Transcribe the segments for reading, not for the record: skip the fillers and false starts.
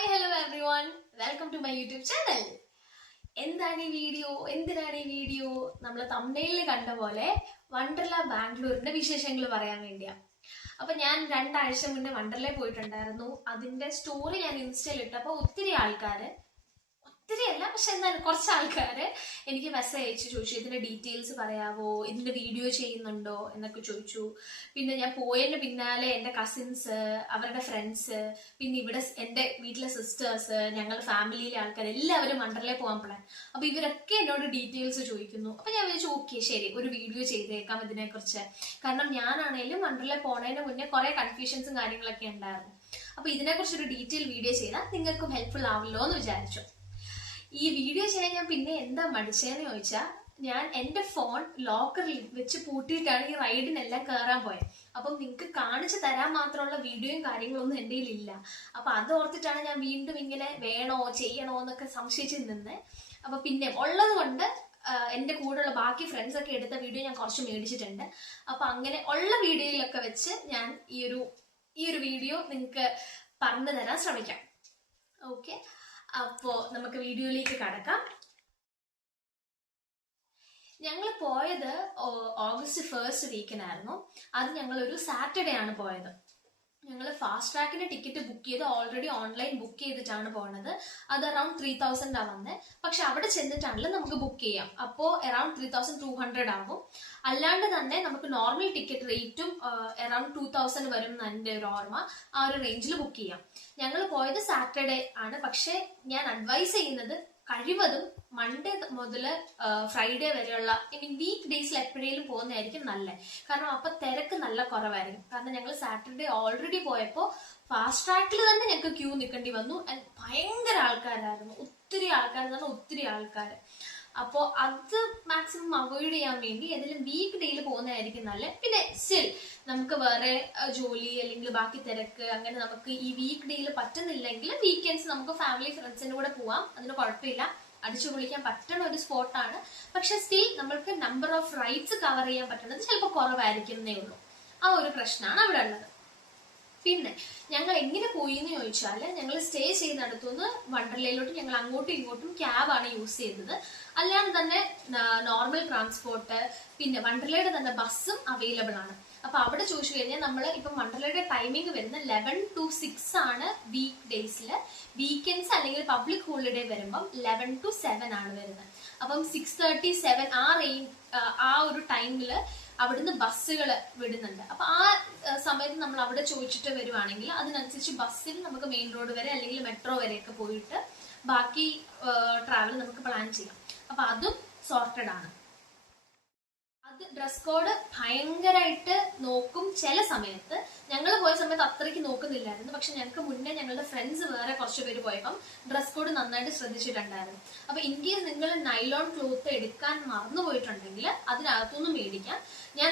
Hi hello everyone, welcome to my YouTube channel. എന്തിനാണ് ഈ video? നമ്മൾ തംബ്നെയിലിൽ കണ്ട പോലെ വണ്ടർല ബാംഗ്ലൂരിന്റെ വിശേഷങ്ങൾ പറയാൻ വേണ്ടിയാ. അപ്പൊ ഞാൻ 2 ആഴ്ച മുന്നേ വണ്ടർലയിൽ പോയിട്ടുണ്ടായിരുന്നു. അതിന്റെ സ്റ്റോറി ഞാൻ ഇൻസ്റ്റയിൽ ഇട്ടപ്പോ ഒത്തിരി അല്ല, പക്ഷെ എന്നാലും കുറച്ച് ആൾക്കാര് എനിക്ക് മെസ്സേജ് അയച്ചു ചോദിച്ചു, ഇതിന്റെ ഡീറ്റെയിൽസ് പറയാവോ, ഇതിന്റെ വീഡിയോ ചെയ്യുന്നുണ്ടോ എന്നൊക്കെ ചോദിച്ചു. പിന്നെ ഞാൻ പോയതിന് പിന്നാലെ എന്റെ കസിൻസ്, അവരുടെ ഫ്രണ്ട്സ്, പിന്നെ ഇവിടെ എന്റെ വീട്ടിലെ സിസ്റ്റേഴ്സ്, ഞങ്ങളുടെ ഫാമിലിയിലെ ആൾക്കാർ എല്ലാവരും വണ്ടർലയിൽ പോകാൻ പ്ലാൻ. അപ്പൊ ഇവരൊക്കെ എന്നോട് ഡീറ്റെയിൽസ് ചോദിക്കുന്നു. അപ്പൊ ഞാൻ വിചാരിച്ചു ഓക്കെ ശരി, ഒരു വീഡിയോ ചെയ്തേക്കാം ഇതിനെ കുറിച്ച്. കാരണം ഞാനാണേലും വണ്ടർലയിൽ പോണതിന് മുന്നേ കുറെ കൺഫ്യൂഷൻസും കാര്യങ്ങളൊക്കെ ഉണ്ടായിരുന്നു. അപ്പൊ ഇതിനെ കുറിച്ചൊരു ഡീറ്റെയിൽ വീഡിയോ ചെയ്താൽ നിങ്ങൾക്കും ഹെൽപ്ഫുൾ ആവല്ലോ എന്ന് വിചാരിച്ചു. ഈ വീഡിയോ ചെയ്യാൻ ഞാൻ പിന്നെ എന്താ മടിച്ചതെന്ന് ചോദിച്ചാൽ, ഞാൻ എന്റെ ഫോൺ ലോക്കറിൽ വെച്ച് പൂട്ടിയിട്ടാണ് ഈ റൈഡിനെല്ലാം കയറാൻ പോയത്. അപ്പം നിങ്ങൾക്ക് കാണിച്ചു തരാൻ മാത്രമുള്ള വീഡിയോയും കാര്യങ്ങളൊന്നും എൻ്റെ കയ്യിലില്ല. അപ്പൊ അത് ഓർത്തിട്ടാണ് ഞാൻ വീണ്ടും ഇങ്ങനെ വേണോ ചെയ്യണോ എന്നൊക്കെ സംശയിച്ച് നിന്ന്. അപ്പൊ പിന്നെ ഉള്ളത് കൊണ്ട് എന്റെ കൂടെയുള്ള ബാക്കി ഫ്രണ്ട്സ് ഒക്കെ എടുത്ത വീഡിയോ ഞാൻ കുറച്ച് മേടിച്ചിട്ടുണ്ട്. അപ്പൊ അങ്ങനെ ഉള്ള വീഡിയോയിലൊക്കെ വെച്ച് ഞാൻ ഈ ഒരു വീഡിയോ നിങ്ങൾക്ക് പറഞ്ഞു തരാൻ ശ്രമിക്കാം. ഓക്കെ, അപ്പോ നമുക്ക് വീഡിയോയിലേക്ക് കടക്കാം. ഞങ്ങൾ പോയത് ഓഗസ്റ്റ് 1st വീക്കിനായിരുന്നു. അത് ഞങ്ങൾ ഒരു സാറ്റർഡേ ആണ് പോയത്. ഞങ്ങൾ ഫാസ്റ്റ് ട്രാക്കിന്റെ ടിക്കറ്റ് ബുക്ക് ചെയ്ത് ഓൾറെഡി ഓൺലൈൻ ബുക്ക് ചെയ്തിട്ടാണ് പോണത്. അത് അറൌണ്ട് 3000 ആ വന്നത്. പക്ഷെ അവിടെ ചെന്നിട്ടാണല്ലോ നമുക്ക് ബുക്ക് ചെയ്യാം. അപ്പോ അറൌണ്ട് 3200 ആകും. അല്ലാണ്ട് തന്നെ നമുക്ക് നോർമൽ ടിക്കറ്റ് റേറ്റും അറൌണ്ട് 2000 വരും എന്ന് എൻ്റെ ഒരു ഓർമ്മ. ആ ഒരു റേഞ്ചിൽ ബുക്ക് ചെയ്യാം. ഞങ്ങൾ പോയത് സാറ്റർഡേ ആണ്. പക്ഷെ ഞാൻ അഡ്വൈസ് ചെയ്യുന്നത് കഴിവതും മൺഡേ മുതൽ ഫ്രൈഡേ വരെയുള്ള വീക്ക് ഡേയ്സിൽ എപ്പോഴേലും പോകുന്നതായിരിക്കും നല്ലത്. കാരണം അപ്പൊ തിരക്ക് നല്ല കുറവായിരിക്കും. കാരണം ഞങ്ങൾ സാറ്റർഡേ ഓൾറെഡി പോയപ്പോൾ ഫാസ്റ്റ് ട്രാക്കിൽ തന്നെ ഞങ്ങൾക്ക് ക്യൂ നിൽക്കേണ്ടി വന്നു. ഭയങ്കര ആൾക്കാരായിരുന്നു, ഒത്തിരി ആൾക്കാർ. അപ്പോൾ അത് മാക്സിമം അവോയ്ഡ് ചെയ്യാൻ വേണ്ടി ഏതെങ്കിലും വീക്ക് ഡേയിൽ പോകുന്നതായിരിക്കും നല്ലത്. പിന്നെ സ്റ്റിൽ നമുക്ക് വേറെ ജോലി അല്ലെങ്കിൽ ബാക്കി തിരക്ക് അങ്ങനെ നമുക്ക് ഈ വീക്ക് ഡേയിൽ പറ്റുന്നില്ലെങ്കിൽ വീക്കെൻഡ്സ് നമുക്ക് ഫാമിലി ഫ്രണ്ട്സിന്റെ കൂടെ പോവാം. അതിന് കുഴപ്പമില്ല, അടിച്ചു പൊളിക്കാൻ പറ്റുന്ന ഒരു സ്പോട്ടാണ്. പക്ഷെ സ്റ്റിൽ നമ്മൾക്ക് നമ്പർ ഓഫ് റൈഡ്സ് കവർ ചെയ്യാൻ പറ്റുന്നത് ചിലപ്പോൾ കുറവായിരിക്കുന്നേ ഉള്ളൂ. ആ ഒരു പ്രശ്നമാണ് അവിടെ ഉള്ളത്. പിന്നെ ഞങ്ങൾ എങ്ങനെ പോയി എന്ന് ചോദിച്ചാൽ, ഞങ്ങൾ സ്റ്റേ ചെയ്യുന്നിടത്തുനിന്ന് വണ്ടർലയിലോട്ട് ഞങ്ങൾ അങ്ങോട്ടും ഇങ്ങോട്ടും ക്യാബാണ് യൂസ് ചെയ്തത്. അല്ലാണ്ട് തന്നെ നോർമൽ ട്രാൻസ്പോർട്ട്, പിന്നെ വണ്ടർലയുടെ തന്നെ ബസ്സും അവൈലബിൾ ആണ്. അപ്പൊ അവിടെ ചോദിച്ചു കഴിഞ്ഞാൽ നമ്മൾ ഇപ്പം വണ്ടർലയുടെ ടൈമിംഗ് വരുന്നത് 11 to 6 ആണ് വീക്ക് ഡേയ്സിൽ. വീക്കെൻഡ്സ് അല്ലെങ്കിൽ പബ്ലിക് ഹോളിഡേ വരുമ്പം 11 to 7 ആണ് വരുന്നത്. അപ്പം 6:30, 7 ആ ഒരു ടൈമിൽ അവിടുന്ന് ബസ്സുകൾ വിടുന്നുണ്ട്. അപ്പൊ ആ സമയത്ത് നമ്മൾ അവിടെ ചോദിച്ചിട്ട് വരുവാണെങ്കിൽ അതിനനുസരിച്ച് ബസ്സിൽ നമുക്ക് മെയിൻ റോഡ് വരെ അല്ലെങ്കിൽ മെട്രോ വരെയൊക്കെ പോയിട്ട് ബാക്കി ട്രാവൽ നമുക്ക് പ്ലാൻ ചെയ്യാം. അപ്പൊ അതും സോർട്ടഡ് ആണ്. അത് ഡ്രസ് കോഡ് ഭയങ്കരമായിട്ട് നോക്കും. ചില സമയത്ത് ഞങ്ങൾ പോയ സമയത്ത് അത്രയ്ക്ക് നോക്കുന്നില്ലായിരുന്നു. പക്ഷെ ഞങ്ങൾക്ക് മുന്നേ ഞങ്ങളുടെ ഫ്രണ്ട്സ് വേറെ കുറച്ച് പേര് പോയപ്പം ഡ്രസ് കോഡ് നന്നായിട്ട് ശ്രദ്ധിച്ചിട്ടുണ്ടായിരുന്നു. അപ്പൊ ഇൻ കേസ് നിങ്ങൾ നൈലോൺ ക്ലോത്ത് എടുക്കാൻ മറന്നു പോയിട്ടുണ്ടെങ്കിൽ അതിനകത്തുനിന്ന് മേടിക്കാം.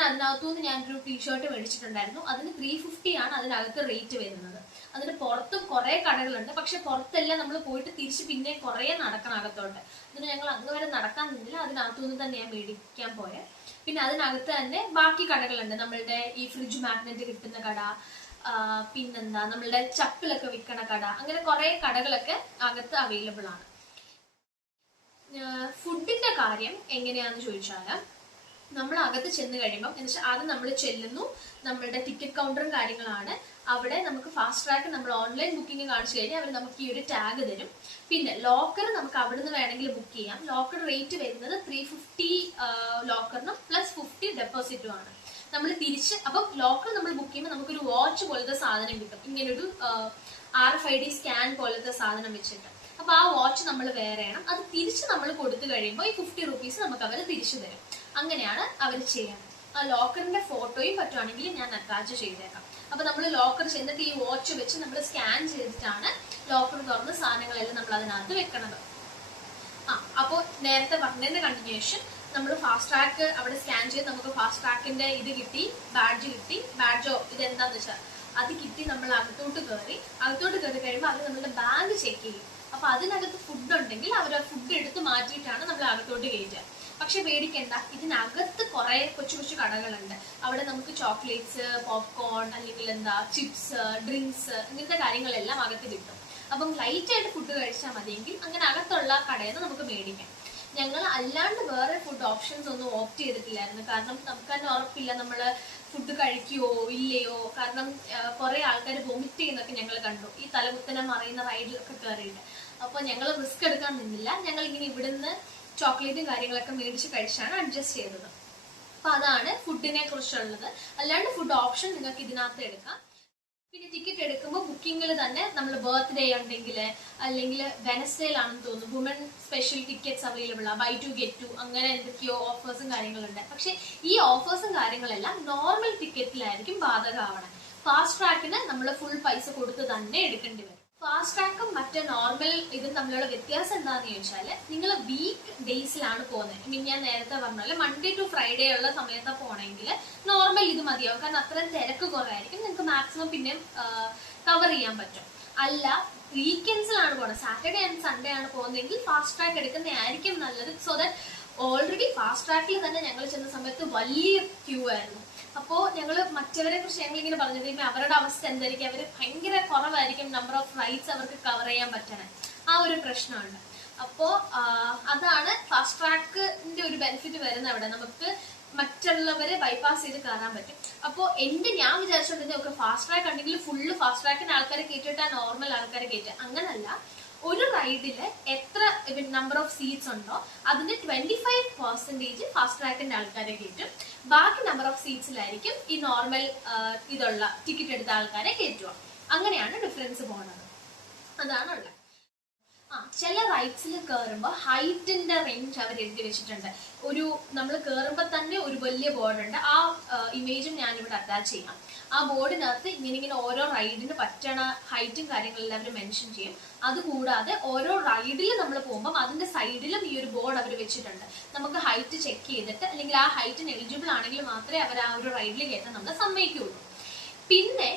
അതിനകത്തുനിന്ന് ഞാനൊരു ടീഷർട്ട് മേടിച്ചിട്ടുണ്ടായിരുന്നു. അതിന് 350 ആണ് അതിനകത്ത് റേറ്റ് വരുന്നത്. അതിന് പുറത്തും കുറെ കടകളുണ്ട്. പക്ഷെ പുറത്തെല്ലാം നമ്മൾ പോയിട്ട് തിരിച്ച് പിന്നെ കുറെ നടക്കണം അകത്തോട്ട്. അതിന് ഞങ്ങൾ അങ്ങ് വരെ നടക്കാൻ നിന്നില്ല, അതിനകത്തുനിന്ന് തന്നെ ഞാൻ മേടിക്കാൻ പോയെ. പിന്നെ അതിനകത്ത് തന്നെ ബാക്കി കടകളുണ്ട്. നമ്മളുടെ ഈ ഫ്രിഡ്ജ് മാഗ്നറ്റ് കിട്ടുന്ന കട, പിന്നെന്താ നമ്മളുടെ ചപ്പിലൊക്കെ വിൽക്കണ കട, അങ്ങനെ കുറെ കടകളൊക്കെ അകത്ത് അവൈലബിൾ ആണ്. ഫുഡിന്റെ കാര്യം എങ്ങനെയാന്ന് ചോദിച്ചാൽ, നമ്മൾ അകത്ത് ചെന്ന് കഴിയുമ്പോൾ എന്നുവെച്ചാൽ ആദ്യം നമ്മൾ ചെല്ലുന്നു, നമ്മളുടെ ടിക്കറ്റ് കൗണ്ടറും കാര്യങ്ങളാണ്. അവിടെ നമുക്ക് ഫാസ്റ്റ് ട്രാക്ക് നമ്മൾ ഓൺലൈൻ ബുക്കിംഗ് കാണിച്ചു കഴിഞ്ഞാൽ അവർ നമുക്ക് ഈ ഒരു ടാഗ് തരും. പിന്നെ ലോക്കർ നമുക്ക് അവിടുന്ന് വേണമെങ്കിൽ ബുക്ക് ചെയ്യാം. ലോക്കർ റേറ്റ് വരുന്നത് 350 ലോക്കറിനും +50 ഡെപ്പോസിറ്റും ആണ്. നമ്മൾ തിരിച്ച് അപ്പം ലോക്കർ നമ്മൾ ബുക്ക് ചെയ്യുമ്പോൾ നമുക്കൊരു വാച്ച് പോലത്തെ സാധനം കിട്ടും, ഇങ്ങനൊരു RFID സ്കാൻ പോലത്തെ സാധനം വെച്ചിട്ട്. അപ്പൊ ആ വാച്ച് നമ്മൾ വേറെയാണ്. അത് തിരിച്ച് നമ്മൾ കൊടുത്തു കഴിയുമ്പോൾ ഈ 50 റുപ്പീസ് നമുക്ക് അവർ തിരിച്ചു തരും. അങ്ങനെയാണ് അവർ ചെയ്യാൻ. ആ ലോക്കറിന്റെ ഫോട്ടോയും പറ്റുവാണെങ്കിൽ ഞാൻ അറ്റാച്ച് ചെയ്തേക്കാം. അപ്പൊ നമ്മൾ ലോക്കർ ചെന്നിട്ട് ഈ വാച്ച് വെച്ച് നമ്മൾ സ്കാൻ ചെയ്തിട്ടാണ് ലോക്കർ തുറന്ന് സാധനങ്ങളെല്ലാം നമ്മൾ അതിനകത്ത് വെക്കണത്. അപ്പോ നേരത്തെ പറഞ്ഞതിന്റെ കണ്ടിന്യൂഷൻ, നമ്മൾ ഫാസ്റ്റ് ട്രാക്ക് അവിടെ സ്കാൻ ചെയ്ത് നമുക്ക് ഫാസ്റ്റ് ട്രാക്കിന്റെ ഇത് കിട്ടി, ബാഡ്ജോ ഇതെന്താന്ന് വെച്ചാൽ അത് കിട്ടി. നമ്മൾ അകത്തോട്ട് കയറി കഴിയുമ്പോൾ അവർ നമ്മളുടെ ബാഗ് ചെക്ക് ചെയ്യും. അപ്പൊ അതിനകത്ത് ഫുഡ് ഉണ്ടെങ്കിൽ അവർ ആ ഫുഡ് എടുത്ത് മാറ്റിയിട്ടാണ് നമ്മൾ അകത്തോട്ട് കയറ്റുക. പക്ഷെ പേടിക്കണ്ട, ഇതിനകത്ത് കുറെ കൊച്ചു കടകളുണ്ട്. അവിടെ നമുക്ക് ചോക്ലേറ്റ്സ്, പോപ്കോൺ, അല്ലെങ്കിൽ ചിപ്സ്, ഡ്രിങ്ക്സ്, ഇങ്ങനത്തെ കാര്യങ്ങളെല്ലാം അകത്ത് കിട്ടും. അപ്പം ലൈറ്റ് ആയിട്ട് ഫുഡ് കഴിച്ചാൽ മതിയെങ്കിൽ അങ്ങനെ അകത്തുള്ള കടയിൽ നിന്ന് നമുക്ക് മേടിക്കാം. ഞങ്ങൾ അല്ലാണ്ട് വേറെ ഫുഡ് ഓപ്ഷൻസ് ഒന്നും ഓപ്റ്റ് ചെയ്തിട്ടില്ലായിരുന്നു. കാരണം നമുക്ക് തന്നെ ഉറപ്പില്ല നമ്മൾ ഫുഡ് കഴിക്കുവോ ഇല്ലയോ. കാരണം കുറെ ആൾക്കാർ വൊമിറ്റ് ചെയ്യുന്നൊക്കെ ഞങ്ങൾ കണ്ടു ഈ തലകുത്തനെ മറിയുന്ന റൈഡിലൊക്കെ കയറിയിട്ട്. അപ്പോൾ ഞങ്ങൾ റിസ്ക് എടുക്കാൻ നിന്നില്ല. ഞങ്ങൾ ഇങ്ങനെ ഇവിടുന്ന് ചോക്ലേറ്റും കാര്യങ്ങളൊക്കെ മേടിച്ച് കഴിച്ചാണ് അഡ്ജസ്റ്റ് ചെയ്തത്. അപ്പൊ അതാണ് ഫുഡിനെ കുറിച്ചുള്ളത്. അല്ലാണ്ട് ഫുഡ് ഓപ്ഷൻ നിങ്ങൾക്ക് ഇതിനകത്ത് എടുക്കാം. പിന്നെ ടിക്കറ്റ് എടുക്കുമ്പോൾ ബുക്കിങ്ങിൽ തന്നെ നമ്മൾ ബർത്ത്ഡേ ഉണ്ടെങ്കിൽ അല്ലെങ്കിൽ വെനസ്ഡേയിലാണെന്ന് തോന്നുന്നു വുമൻ സ്പെഷ്യൽ ടിക്കറ്റ്സ് അവൈലബിൾ ആണ്, ബൈ ടു ഗെറ്റ് ടു, അങ്ങനെ എന്തൊക്കെയോ ഓഫേഴ്സും കാര്യങ്ങളുണ്ട്. പക്ഷെ ഈ ഓഫേഴ്സും കാര്യങ്ങളെല്ലാം നോർമൽ ടിക്കറ്റിലായിരിക്കും ബാധകമാവണം. ഫാസ്റ്റ് ട്രാക്കിന് നമ്മൾ ഫുൾ പൈസ കൊടുത്ത് തന്നെ എടുക്കേണ്ടി വരും. ഫാസ്റ്റ് ട്രാക്കും മറ്റേ നോർമൽ ഇതും തമ്മിലുള്ള വ്യത്യാസം എന്താണെന്ന് ചോദിച്ചാൽ, നിങ്ങൾ വീക്ക് ഡേയ്സിലാണ് പോകുന്നത്. മീൻ ഞാൻ നേരത്തെ പറഞ്ഞ മൺഡേ ടു ഫ്രൈഡേ ഉള്ള സമയത്ത് പോകണമെങ്കിൽ നോർമൽ ഇത് മതിയാവും. കാരണം അത്രയും തിരക്ക് കുറവായിരിക്കും, നിങ്ങൾക്ക് മാക്സിമം പിന്നെ കവർ ചെയ്യാൻ പറ്റും. അല്ല വീക്കെൻഡ്സിലാണ് പോകുന്നത്, സാറ്റർഡേ ആൻഡ് സൺഡേ ആണ് പോകുന്നതെങ്കിൽ ഫാസ്റ്റ് ട്രാക്ക് എടുക്കുന്നതായിരിക്കും നല്ലത്. സോ ദാറ്റ് ഓൾറെഡി ഫാസ്റ്റ് ട്രാക്കിൽ തന്നെ ഞങ്ങൾ ചെന്ന സമയത്ത് വലിയ ക്യൂ ആയിരുന്നു. അപ്പോൾ ഞങ്ങൾ മറ്റവരെ കുറിച്ച് ഞങ്ങൾ ഇങ്ങനെ പറഞ്ഞത് അവരുടെ അവസ്ഥ എന്തായിരിക്കും, അവർ ഭയങ്കര കുറവായിരിക്കും നമ്പർ ഓഫ് റൈഡ്സ് അവർക്ക് കവർ ചെയ്യാൻ പറ്റണേ, ആ ഒരു പ്രശ്നമുണ്ട്. അപ്പോൾ അതാണ് ഫാസ്റ്റ് ട്രാക്കിന്റെ ഒരു ബെനിഫിറ്റ് വരുന്നത്. അവിടെ നമുക്ക് മറ്റുള്ളവരെ ബൈപ്പാസ് ചെയ്ത് കയറാൻ പറ്റും. അപ്പോൾ ഞാൻ വിചാരിച്ചോണ്ടിരുന്ന ഫാസ്റ്റ് ട്രാക്ക് ഉണ്ടെങ്കിൽ ഫുള്ള് ഫാസ്റ്റ് ട്രാക്കിന് ആൾക്കാരെ കയറ്റിട്ടാ നോർമൽ ആൾക്കാരെ കയറ്റുക. അങ്ങനല്ല, ഒരു റൈഡില് എത്ര നമ്പർ ഓഫ് സീറ്റ്സ് ഉണ്ടോ അതിന്റെ 25% ഫാസ്റ്റ് ട്രാക്കിന്റെ ആൾക്കാരെ കയറ്റും. ബാക്കി നമ്പർ ഓഫ് സീറ്റ്സിലായിരിക്കും ഈ നോർമൽ ഇതുള്ള ടിക്കറ്റ് എടുത്ത ആൾക്കാരെ കയറ്റുക. അങ്ങനെയാണ് ഡിഫറൻസ് പോകുന്നത്. അതാണുള്ളത്. ചില റൈഡ്സിൽ കയറുമ്പോൾ ഹൈറ്റിന്റെ റേഞ്ച് അവർ എഴുതി വെച്ചിട്ടുണ്ട്. നമ്മൾ കയറുമ്പോൾ തന്നെ ഒരു വലിയ ബോർഡ് ഉണ്ട്. ആ ഇമേജും ഞാനിവിടെ അറ്റാച്ച് ചെയ്യാം. ആ ബോർഡിനകത്ത് ഇങ്ങനെ ഓരോ റൈഡിന് പറ്റണ ഹൈറ്റും കാര്യങ്ങളെല്ലാം അവർ മെൻഷൻ ചെയ്യും. അതുകൂടാതെ ഓരോ റൈഡിൽ നമ്മൾ പോകുമ്പോൾ അതിന്റെ സൈഡിലും ഈ ഒരു ബോർഡ് അവർ വെച്ചിട്ടുണ്ട്. നമുക്ക് ഹൈറ്റ് ചെക്ക് ചെയ്തിട്ട് അല്ലെങ്കിൽ ആ ഹൈറ്റിന് എലിജിബിൾ ആണെങ്കിൽ മാത്രമേ അവർ ആ ഒരു റൈഡിൽ കയറ്റാൻ നമ്മളെ സമ്മതിക്കുള്ളൂ. പിന്നെ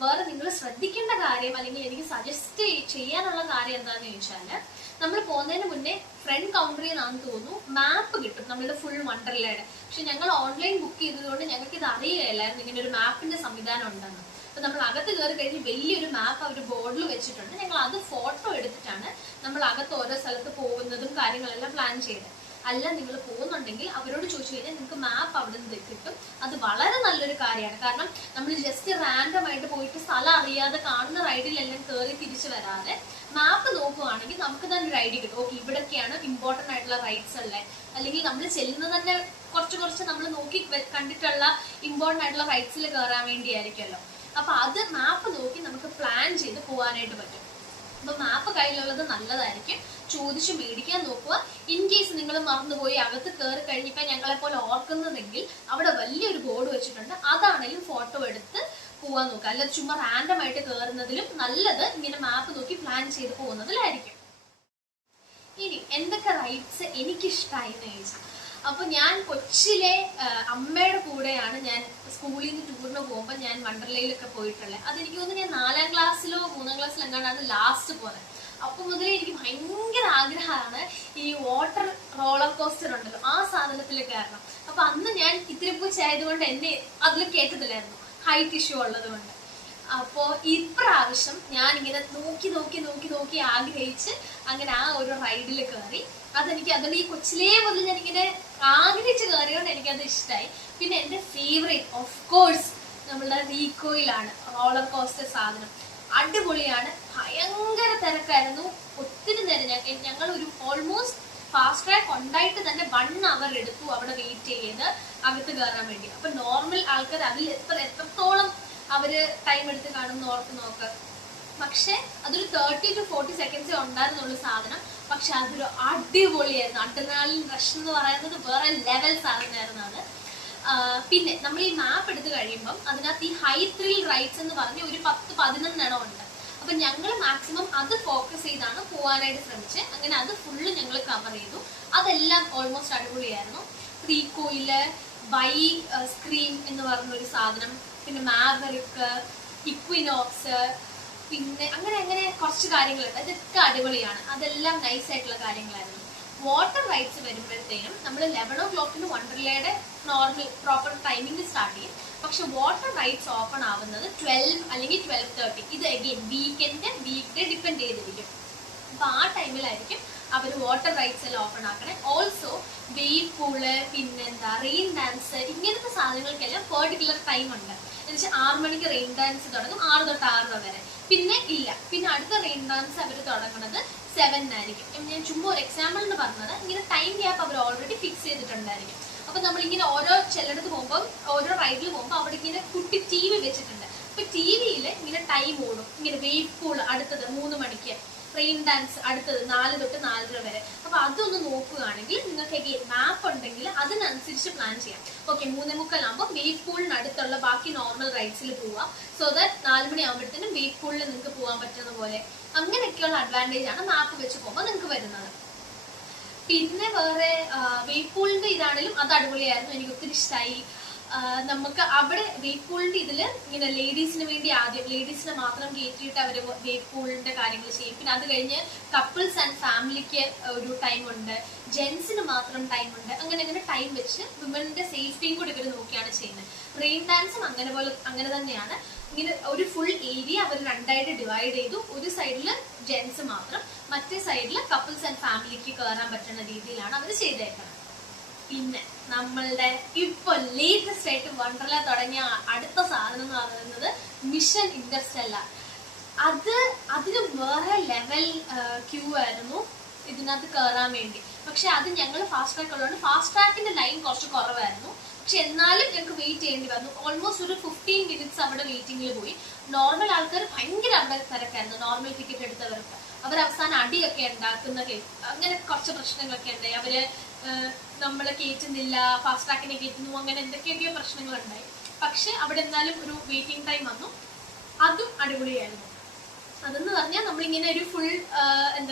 വേറെ നിങ്ങൾ ശ്രദ്ധിക്കേണ്ട കാര്യം അല്ലെങ്കിൽ എനിക്ക് സജസ്റ്റ് ചെയ്യാനുള്ള കാര്യം എന്താണെന്ന് ചോദിച്ചാൽ, നമ്മൾ പോകുന്നതിന് മുന്നേ ഫ്രണ്ട് കൗണ്ടറിൽ നിന്നാണെന്ന് തോന്നുന്നു മാപ്പ് കിട്ടും നമ്മളുടെ ഫുൾ വണ്ടർലയുടെ. പക്ഷെ ഞങ്ങൾ ഓൺലൈൻ ബുക്ക് ചെയ്തതുകൊണ്ട് ഞങ്ങൾക്ക് ഇത് അറിയില്ലായിരുന്നു ഇങ്ങനെ ഒരു മാപ്പിന്റെ സംവിധാനം ഉണ്ടെന്ന്. അപ്പൊ നമ്മൾ അകത്ത് കയറി കഴിഞ്ഞ് വലിയൊരു മാപ്പ് അവർ ബോർഡിൽ വെച്ചിട്ടുണ്ട്. ഞങ്ങൾ അത് ഫോട്ടോ എടുത്തിട്ടാണ് നമ്മൾ അകത്ത് ഓരോ സ്ഥലത്ത് പോകുന്നതും കാര്യങ്ങളെല്ലാം പ്ലാൻ ചെയ്തത്. അല്ല നിങ്ങൾ പോകുന്നുണ്ടെങ്കിൽ അവരോട് ചോദിച്ചു കഴിഞ്ഞാൽ നിങ്ങൾക്ക് മാപ്പ് അവിടെ നിന്ന് കിട്ടും. അത് വളരെ നല്ലൊരു കാര്യമാണ്. കാരണം നമ്മൾ ജസ്റ്റ് റാൻഡം ആയിട്ട് പോയിട്ട് സ്ഥലം അറിയാതെ കാണുന്ന റൈഡിലെല്ലാം കയറി തിരിച്ചു വരാതെ മാപ്പ് നോക്കുവാണെങ്കിൽ നമുക്ക് തന്നെ ഒരു ഐഡിയ കിട്ടും. ഓക്കെ, ഇവിടൊക്കെയാണ് ഇമ്പോർട്ടൻ്റ് ആയിട്ടുള്ള റൈഡ്സ് ഉള്ളത്. അല്ലെങ്കിൽ നമ്മൾ ചെല്ലുന്നത് തന്നെ കുറച്ച് നമ്മൾ നോക്കി കണ്ടിട്ടുള്ള ഇമ്പോർട്ടൻ്റ് ആയിട്ടുള്ള റൈഡ്സിൽ കയറാൻ വേണ്ടിയായിരിക്കുമല്ലോ. അപ്പൊ അത് മാപ്പ് നോക്കി നമുക്ക് പ്ലാൻ ചെയ്ത് പോകാനായിട്ട് പറ്റും. അപ്പൊ മാപ്പ് കയ്യിലുള്ളത് നല്ലതായിരിക്കും. ചോദിച്ചു മേടിക്കാൻ നോക്കുക. ഇൻ കേസ് നിങ്ങൾ മറന്നുപോയി അകത്ത് കയറി കഴിഞ്ഞിപ്പോൾ ഞങ്ങളെ പോലെ ഓർക്കുന്നതെങ്കിൽ അവിടെ വലിയൊരു ബോർഡ് വെച്ചിട്ടുണ്ട്. അതാണെങ്കിലും ഫോട്ടോ എടുത്ത് പോവാൻ നോക്കുക. അല്ലാതെ ചുമ്മാ റാൻഡം ആയിട്ട് കയറുന്നതിലും നല്ലത് ഇങ്ങനെ മാപ്പ് നോക്കി പ്ലാൻ ചെയ്ത് പോകുന്നതിലായിരിക്കും. ഇനി എന്തൊക്കെ റൈഡ്സ് എനിക്കിഷ്ടമായി എന്ന് ചോദിച്ചാൽ, അപ്പൊ ഞാൻ കൊച്ചിലെ അമ്മയുടെ കൂടെയാണ് ഞാൻ സ്കൂളിൽ നിന്ന് ടൂറിന് പോകുമ്പോൾ ഞാൻ വണ്ടർലയിലൊക്കെ പോയിട്ടുള്ളത്. അതെനിക്ക് തോന്നുന്നു ഞാൻ 4ാം ക്ലാസ്സിലോ 3ാം ക്ലാസ്സിലോ എങ്ങാണ്ടാണ് ലാസ്റ്റ് പോകുന്നത്. അപ്പൊ മുതലേ എനിക്ക് ഭയങ്കര ആഗ്രഹമാണ് ഈ വാട്ടർ റോളർ കോസ്റ്റർ ഉണ്ടല്ലോ, ആ സാധനത്തിൽ കയറണം. അപ്പൊ അന്ന് ഞാൻ ഇത്തിരി പൂച്ചയായതുകൊണ്ട് എന്നെ അതിൽ കേട്ടതില്ലായിരുന്നു, ഹൈറ്റ് ഇഷ്യൂ ഉള്ളത് കൊണ്ട്. അപ്പോ ഇപ്രാവശ്യം ഞാൻ ഇങ്ങനെ നോക്കി ആഗ്രഹിച്ച് അങ്ങനെ ആ ഒരു റൈഡിൽ കയറി. അതുകൊണ്ട് ഈ കൊച്ചിലേ മുതൽ ഞാനിങ്ങനെ ആഗ്രഹിച്ച് കയറിയോണ്ട് എനിക്കത് ഇഷ്ടമായി. പിന്നെ എന്റെ ഫേവറേറ്റ് ഓഫ് കോഴ്സ് നമ്മളുടെ റീകോയിലാണ് റോളർ കോസ്റ്റർ സാധനം. അടിപൊളിയാണ്. ഭയങ്കര തിരക്കായിരുന്നു. ഒത്തിരി നേരം ഞങ്ങൾ ഒരു ഓൾമോസ്റ്റ് ഫാസ്റ്റ് ട്രാക്ക് ഉണ്ടായിട്ട് തന്നെ 1 hour എടുത്തു അവിടെ വെയിറ്റ് ചെയ്ത് അകത്ത് കയറാൻ വേണ്ടി. അപ്പൊ നോർമൽ ആൾക്കാർ അതിൽ എത്രത്തോളം അവര് ടൈം എടുത്ത് കാണും ഓർത്ത് നോക്ക്. പക്ഷെ അതൊരു 30 to 40 seconds ഉണ്ടായിരുന്നുള്ളൂ സാധനം. പക്ഷെ അതൊരു അടിപൊളിയായിരുന്നു. അഡ്രിനാലിൻ റഷ് എന്ന് പറയുന്നത് വേറെ ലെവൽ സാധനമായിരുന്നു അത്. പിന്നെ നമ്മൾ ഈ മാപ്പ് എടുത്ത് കഴിയുമ്പം അതിനകത്ത് ഈ ഹൈ ത്രിൽ റൈഡ്സ് എന്ന് പറഞ്ഞ് ഒരു 10-11 ഉണ്ട്. അപ്പൊ ഞങ്ങൾ മാക്സിമം അത് ഫോക്കസ് ചെയ്താണ് പോകാനായിട്ട് ശ്രമിച്ച്. അങ്ങനെ അത് ഫുള്ള് ഞങ്ങൾ കവർ ചെയ്തു. അതെല്ലാം ഓൾമോസ്റ്റ് അടിപൊളിയായിരുന്നു. റീകോയില് ബൈ സ്ക്രീം എന്ന് പറഞ്ഞൊരു സാധനം, പിന്നെ മാവറിക്ക്, ഇക്വിനോക്സ്, പിന്നെ അങ്ങനെ കുറച്ച് കാര്യങ്ങളുണ്ട്. അതൊക്കെ അടിപൊളിയാണ്. അതെല്ലാം നൈസ് ആയിട്ടുള്ള കാര്യങ്ങളായിരുന്നു. വാട്ടർ റൈഡ്സ് വരുമ്പോഴത്തേനും നമ്മൾ 11 o'clock വണ്ടർലയുടെ നോർമൽ പ്രോപ്പർ ടൈമിംഗ് സ്റ്റാർട്ട് ചെയ്യും. പക്ഷെ വാട്ടർ റൈഡ്സ് ഓപ്പൺ ആവുന്നത് 12 അല്ലെങ്കിൽ 12:30. ഇത് അഗെയിൻ വീക്ക് ഡേ അപ്പൊ ആ ടൈമിലായിരിക്കും അവർ വാട്ടർ റൈഡ്സ് എല്ലാം ഓപ്പൺ ആക്കണേ. ഓൾസോ വേവ് പൂള്, പിന്നെന്താ റെയിൻ ഡാൻസ്, ഇങ്ങനത്തെ സാധനങ്ങൾക്കെല്ലാം പെർട്ടിക്കുലർ ടൈം ഉണ്ട്. എന്നുവെച്ചാൽ 6 മണിക്ക് റെയിൻ ഡാൻസ് തുടങ്ങും, 6 തൊട്ട് 6 വരെ. പിന്നെ ഇല്ല, പിന്നെ അടുത്ത റെയിൻ ഡാൻസ് അവർ തുടങ്ങുന്നത് 7 ആയിരിക്കും. ഞാൻ ചുമ്മാ ഒരു എക്സാമ്പിളിന് പറഞ്ഞത്. ഇങ്ങനെ ടൈം ഗ്യാപ്പ് അവർ ഓൾറെഡി ഫിക്സ് ചെയ്തിട്ടുണ്ടായിരിക്കും. അപ്പൊ നമ്മളിങ്ങനെ ഓരോ ചിലടത്ത് പോകുമ്പോൾ, ഓരോ റൈഡിൽ പോകുമ്പോൾ അവിടെ ഇങ്ങനെ കുട്ടി TV വെച്ചിട്ടുണ്ട്. അപ്പൊ TVയിൽ ഇങ്ങനെ ടൈം ഓടും. ഇങ്ങനെ വേവ് പൂൾ അടുത്തത് 3 മണിക്ക്, റെയിൻ ഡാൻസ് അടുത്തത് 4 തൊട്ട് 4:30 വരെ. അപ്പൊ അതൊന്ന് നോക്കുകയാണെങ്കിൽ നിങ്ങൾക്ക് മാപ്പ് ഉണ്ടെങ്കിൽ അതിനനുസരിച്ച് പ്ലാൻ ചെയ്യാം. ഓക്കെ, 3:45 വേവ് പൂളിന് അടുത്തുള്ള ബാക്കി നോർമൽ റൈഡ്സിൽ പോവാം. സോ ദാറ്റ് 4 മണി ആകുമ്പോഴത്തേനും വേവ് പൂളിൽ നിങ്ങൾക്ക് പോകാൻ പറ്റുന്ന പോലെ. അങ്ങനെയൊക്കെയുള്ള അഡ്വാൻറ്റേജ് ആണ് മാപ്പ് വെച്ച് പോകുമ്പോൾ നിങ്ങൾക്ക് വരുന്നത്. പിന്നെ വേറെ വേവ് പൂളിന്റെ ഇതാണെങ്കിലും അത് അടിപൊളിയായിരുന്നു, എനിക്ക് ഒത്തിരി ഇഷ്ടമായി. നമുക്ക് അവിടെ വേവ് പൂളിന്റെ ഇതില് ഇങ്ങനെ ലേഡീസിന് വേണ്ടി ആദ്യം ലേഡീസിനെ മാത്രം കയറ്റിയിട്ട് അവര് വേവ് പൂളിന്റെ കാര്യങ്ങൾ ചെയ്യും. പിന്നെ അത് കഴിഞ്ഞ് കപ്പിൾസ് ആൻഡ് ഫാമിലിക്ക് ഒരു ടൈം ഉണ്ട്, ജെന്റ്സിന് മാത്രം ടൈം ഉണ്ട്. അങ്ങനെ ടൈം വെച്ച് വിമന്റെ സേഫ്റ്റിയും കൂടി ഇവർ നോക്കിയാണ് ചെയ്യുന്നത്. റെയിൻ ഡാൻസും അങ്ങനെ തന്നെയാണ്. ഇങ്ങനെ ഒരു ഫുൾ ഏരിയ അവർ 2ആയിട്ട് ഡിവൈഡ് ചെയ്തു. ഒരു സൈഡിൽ ജെന്റ്സ് മാത്രം, മറ്റേ സൈഡിൽ കപ്പിൾസ് ആൻഡ് ഫാമിലിക്ക് കയറാൻ പറ്റുന്ന രീതിയിലാണ് അവർ ചെയ്തേക്കുന്നത്. പിന്നെ നമ്മളുടെ ഇപ്പൊ ലേറ്റസ്റ്റ് ആയിട്ട് വണ്ടർല തുടങ്ങിയ അടുത്ത സാധനം എന്ന് പറയുന്നത് മിഷൻ ഇന്റർസ്റ്റെല്ലാർ. അതിന് വേറെ ലെവൽ ക്യൂ ആയിരുന്നു ഇതിനകത്ത് കയറാൻ വേണ്ടി. പക്ഷെ അത് ഞങ്ങൾ ഫാസ്റ്റ് ട്രാക്ക് ഉള്ളതുകൊണ്ട് ഫാസ്റ്റ് ട്രാക്കിന്റെ ലൈൻ കുറച്ച് കുറവായിരുന്നു. പക്ഷെ എന്നാലും ഞങ്ങൾക്ക് വെയിറ്റ് ചെയ്യേണ്ടി വന്നു. ഓൾമോസ്റ്റ് ഒരു 15 മിനിറ്റ്സ് അവിടെ വെയിറ്റിംഗിൽ പോയി. നോർമൽ ആൾക്കാർ ഭയങ്കര അവിടെ തിരക്കായിരുന്നു. നോർമൽ ടിക്കറ്റ് എടുത്തവർക്ക് അവർ അവസാനം അടിയൊക്കെ ഉണ്ടാക്കുന്ന അങ്ങനെ കുറച്ച് പ്രശ്നങ്ങളൊക്കെ ഉണ്ടായി. അവര് നമ്മളെ കയറ്റുന്നില്ല, ഫാസ്റ്റ് ട്രാക്കിനെ കയറ്റുന്നു, അങ്ങനെ എന്തൊക്കെയൊക്കെയോ പ്രശ്നങ്ങളുണ്ടായി. പക്ഷെ അവിടെ എന്നാലും ഒരു വെയിറ്റിംഗ് ടൈം വന്നു. അതും അടിപൊളിയായിരുന്നു. അതെന്ന് പറഞ്ഞാൽ നമ്മളിങ്ങനെ ഒരു ഫുൾ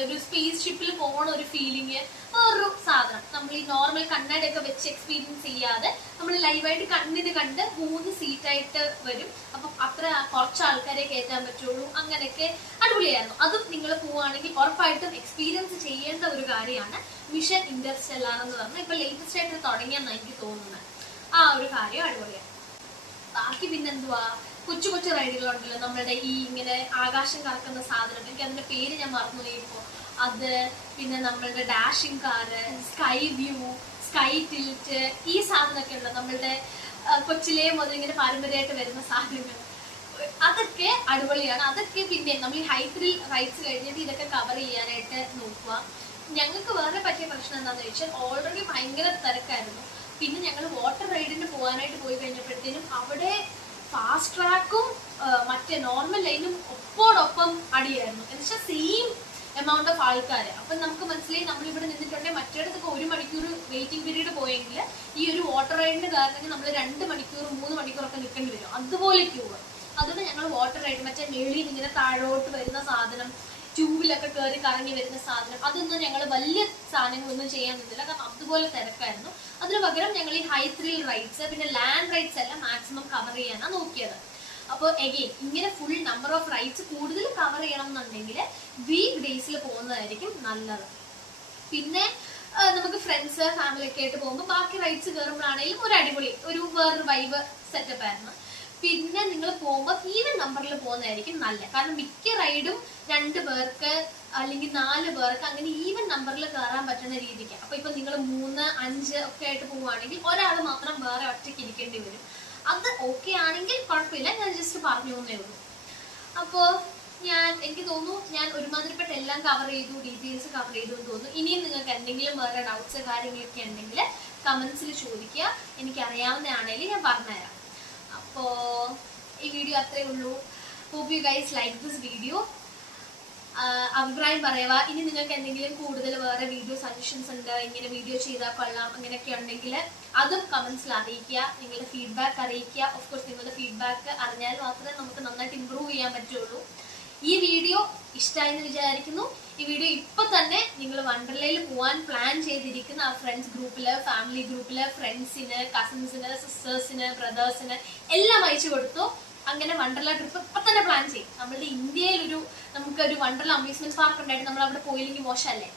ഒരു സ്പേസ് ഷിപ്പിൽ പോകണ ഒരു ഫീലിംഗ്, ഒരു സാധനം നമ്മൾ ഈ നോർമൽ കണ്ണടയൊക്കെ വെച്ച് എക്സ്പീരിയൻസ് ചെയ്യാതെ നമ്മൾ ലൈവായിട്ട് കണ്ണിന് കണ്ട് 3 സീറ്റായിട്ട് വരും. അപ്പം അത്ര കുറച്ച് ആൾക്കാരെ കയറ്റാൻ പറ്റുള്ളൂ. അങ്ങനെയൊക്കെ അടിപൊളിയായിരുന്നു. അതും നിങ്ങൾ പോവുകയാണെങ്കിൽ ഉറപ്പായിട്ടും എക്സ്പീരിയൻസ് ചെയ്യേണ്ട ഒരു കാര്യമാണ് മിഷൻ ഇന്റർസ്റ്റെല്ലാർ എന്ന് പറഞ്ഞാൽ. ഇപ്പൊ ലേറ്റസ്റ്റ് ആയിട്ട് തുടങ്ങിയെന്നാണ് എനിക്ക് തോന്നുന്നത്. ആ ഒരു കാര്യം അടിപൊളിയാണ്. ബാക്കി പിന്നെന്തുവാ, കൊച്ചു കൊച്ചു റൈഡുകളുണ്ടല്ലോ നമ്മളുടെ ഈ ഇങ്ങനെ ആകാശം കറക്കുന്ന സാധനം, എനിക്ക് അതിന്റെ പേര് ഞാൻ മറന്നുപോയി ഇപ്പോൾ. അത് പിന്നെ നമ്മളുടെ dashing car, sky view, sky tilt, ഈ സാധനമൊക്കെ ഉണ്ട് നമ്മളുടെ കൊച്ചിലേ മുതൽ ഇങ്ങനെ പാരമ്പര്യമായിട്ട് വരുന്ന സാധനങ്ങൾ. അതൊക്കെ അടിപൊളിയാണ്. അതൊക്കെ പിന്നെ നമ്മൾ ഈ ഹൈ റൈഡ്സ് കഴിഞ്ഞിട്ട് ഇതൊക്കെ കവർ ചെയ്യാനായിട്ട് നോക്കുക. ഞങ്ങൾക്ക് വേറെ പറ്റിയ പ്രശ്നം എന്താണെന്ന് വെച്ചാൽ ഓൾറെഡി ഭയങ്കര തിരക്കായിരുന്നു. പിന്നെ ഞങ്ങൾ വാട്ടർ റൈഡിന് പോകാനായിട്ട് പോയി കഴിഞ്ഞപ്പോഴത്തേനും അവിടെ ഫാസ്റ്റ് ട്രാക്കും മറ്റേ നോർമൽ ലൈനും ഒപ്പോടൊപ്പം അടിയായിരുന്നു. എന്നുവെച്ചാൽ സെയിം എമൗണ്ട് ഓഫ് ആൾക്കാർ. അപ്പൊ നമുക്ക് മനസ്സിലായി നമ്മളിവിടെ നിന്നിട്ടുണ്ടെങ്കിൽ മറ്റിടത്തൊക്കെ 1 മണിക്കൂർ വെയിറ്റിംഗ് പീരീഡ് പോയെങ്കിൽ ഈ ഒരു വാട്ടർ റൈഡിന് കാരണം നമ്മൾ 2 മണിക്കൂർ 3 മണിക്കൂറൊക്കെ നിൽക്കേണ്ടി വരും. അതുപോലെ ക്യൂ. അതുകൊണ്ട് ഞങ്ങൾ വാട്ടർ റൈഡ് മറ്റേ മേളിൽ ഇങ്ങനെ താഴോട്ട് വരുന്ന സാധനം, ട്യൂബിലൊക്കെ കയറി കറങ്ങി വരുന്ന സാധനം, അതൊന്നും ഞങ്ങൾ വലിയ സാധനങ്ങളൊന്നും ചെയ്യാൻ നിന്നില്ല. കാരണം അതുപോലെ തിരക്കായിരുന്നു. അതിന് പകരം ഞങ്ങൾ ഈ ഹൈ ത്രിൽ റൈഡ്സ് പിന്നെ ലാൻഡ് റൈഡ്സ് എല്ലാം മാക്സിമം കവർ ചെയ്യാനാണ് നോക്കിയത്. അപ്പോൾ എഗെയിൻ ഇങ്ങനെ ഫുൾ നമ്പർ ഓഫ് റൈഡ്സ് കൂടുതൽ കവർ ചെയ്യണം എന്നുണ്ടെങ്കിൽ വീക്ക് ഡേയ്സിൽ പോകുന്നതായിരിക്കും നല്ലത്. പിന്നെ നമുക്ക് ഫ്രണ്ട്സ് ഫാമിലി ഒക്കെ ആയിട്ട് പോകുമ്പോൾ ബാക്കി റൈഡ്സ് കയറുമ്പോഴാണെങ്കിലും ഒരു അടിപൊളി ഒരു വേറൊരു വൈബ് സെറ്റപ്പ് ആയിരുന്നു. പിന്നെ നിങ്ങൾ പോകുമ്പോൾ ഈവൻ നമ്പറിൽ പോകുന്നതായിരിക്കും നല്ലത്. കാരണം മിക്ക റൈഡും 2 പേർക്ക് അല്ലെങ്കിൽ 4 പേർക്ക് അങ്ങനെ ഈവൻ നമ്പറിൽ കയറാൻ പറ്റുന്ന രീതിക്ക്. അപ്പൊ ഇപ്പൊ നിങ്ങൾ 3, 5 ഒക്കെ ആയിട്ട് പോവുകയാണെങ്കിൽ ഒരാൾ മാത്രം വേറെ ഒറ്റയ്ക്ക് ഇരിക്കേണ്ടി വരും. അത് ഓക്കെ ആണെങ്കിൽ കുഴപ്പമില്ല, ഞാൻ ജസ്റ്റ് പറഞ്ഞു എന്നേ ഉള്ളൂ. അപ്പോ എനിക്ക് തോന്നുന്നു ഞാൻ ഒരുമാതിരിപ്പെട്ട എല്ലാം കവർ ചെയ്തു, ഡീറ്റെയിൽസ് കവർ ചെയ്തു എന്ന് തോന്നുന്നു. ഇനിയും നിങ്ങൾക്ക് എന്തെങ്കിലും വേറെ ഡൗട്ട്സ് കാര്യങ്ങളൊക്കെ ഉണ്ടെങ്കിൽ കമന്റ്സിൽ ചോദിക്കുക. എനിക്കറിയാവുന്നതാണെങ്കിൽ ഞാൻ പറഞ്ഞുതരാം. അപ്പോ ഈ വീഡിയോ അത്രേ ഉള്ളൂ. Hope you guys like this video. അഭിപ്രായം പറയുക. ഇനി നിങ്ങൾക്ക് എന്തെങ്കിലും കൂടുതൽ വേറെ വീഡിയോ സജഷൻസ് ഉണ്ട്, ഇങ്ങനെ വീഡിയോ ചെയ്താൽ കൊള്ളാം അങ്ങനെയൊക്കെ ഉണ്ടെങ്കിൽ അതും കമന്റ്സിൽ അറിയിക്കുക. നിങ്ങളുടെ ഫീഡ്ബാക്ക് അറിയിക്കുക. ഓഫ് കോഴ്സ് നിങ്ങളുടെ ഫീഡ്ബാക്ക് അറിഞ്ഞാൽ മാത്രമേ നമുക്ക് നന്നായിട്ട് ഇമ്പ്രൂവ് ചെയ്യാൻ പറ്റുള്ളൂ. ഈ വീഡിയോ ഇഷ്ടമായെന്ന് വിചാരിക്കുന്നു. ഈ വീഡിയോ ഇപ്പൊ തന്നെ നിങ്ങൾ വണ്ടർലയിൽ പോകാൻ പ്ലാൻ ചെയ്തിരിക്കുന്ന ആ ഫ്രണ്ട്സ് ഗ്രൂപ്പില്, ഫാമിലി ഗ്രൂപ്പില്, ഫ്രണ്ട്സിന്, കസിൻസിന്, സിസ്റ്റേഴ്സിന്, ബ്രദേഴ്സിന് എല്ലാം അയച്ചു കൊടുത്തു. അങ്ങനെ വണ്ടർല ട്രിപ്പ് ഇപ്പൊ തന്നെ പ്ലാൻ ചെയ്യും. നമ്മളുടെ ഇന്ത്യയിൽ നമുക്കൊരു വണ്ടർല അമ്യൂസ്മെന്റ് പാർക്ക് ഉണ്ടായിട്ട് നമ്മൾ അവിടെ പോയില്ലെങ്കിൽ മോശമല്ലേ?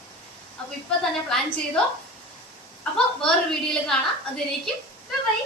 അപ്പൊ ഇപ്പൊ തന്നെ പ്ലാൻ ചെയ്തോ. അപ്പൊ വേറൊരു വീഡിയോയിൽ കാണാം. അതുവരേക്കും ബൈ.